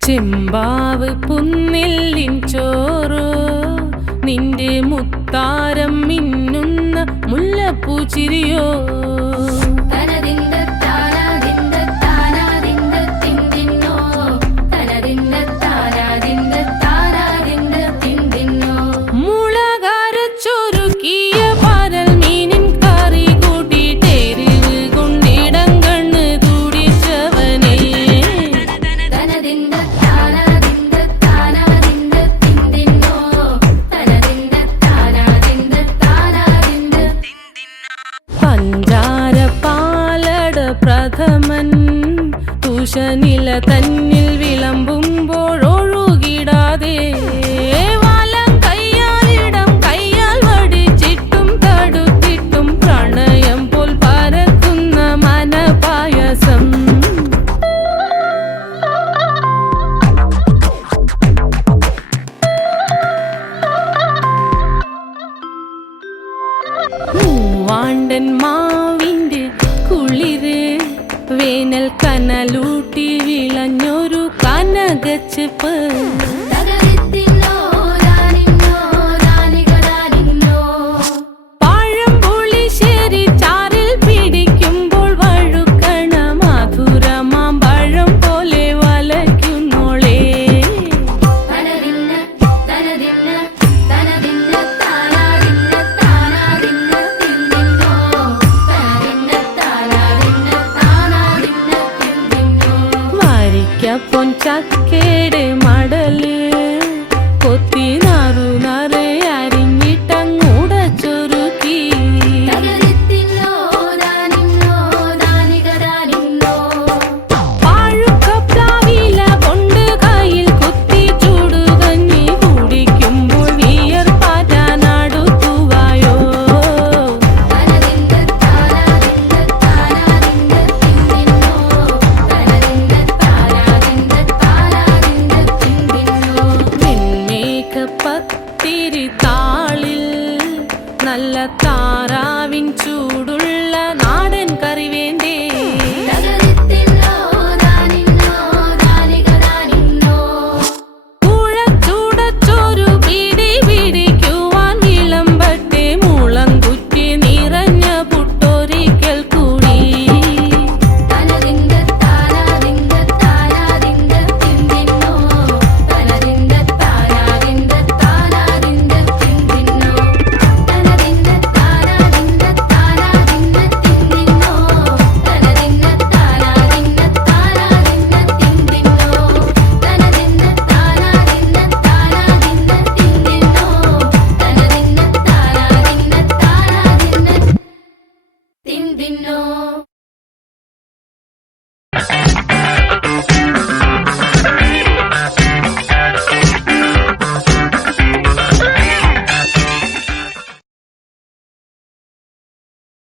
ചെമ്പാവ് പുന്നെല്ലിൻ ചോറ് നിന്റെ മുത്താരം മിന്നുന്ന മുല്ലപ്പൂച്ചിരിയോ പ്രഥമൻ തുഷനില തന്നിൽ വിളമ്പുമ്പോഴൊഴുകിടാതെ വലം കയ്യാലിടം കയ്യാൽ വടിച്ചിട്ടും തടുത്തിട്ടും പ്രണയം പോൽ പരക്കുന്ന മനപായസം മൂവാണ്ടൻ മാവിന്റെ കുളിര് വേനൽ കനലൂട്ടി വിളഞ്ഞൊരു കനകച്ചെപ്പ് പഴംപുളിശ്ശേരി ചാറിൽ പിടിക്കുമ്പോൾ വഴുക്കണ മധുരമാം പഴം പോലെ വലയ്ക്കുന്നോളേ പൊൻചക്കേടെ മടല് കൊത്തി നാറു നറെ അരിഞ്ഞിട്ടങ്ങൂടച്ചൊരുക്കി പാഴുക്കപ്ലാവില കൊണ്ട് കയ്യിൽ കുത്തി ചൂടുകഞ്ഞി കുടിക്കുമ്പോൾ വിയർപ്പാറ്റാനടുത്തുവായോ പത്തിരി താളിൽ നല്ല താരാ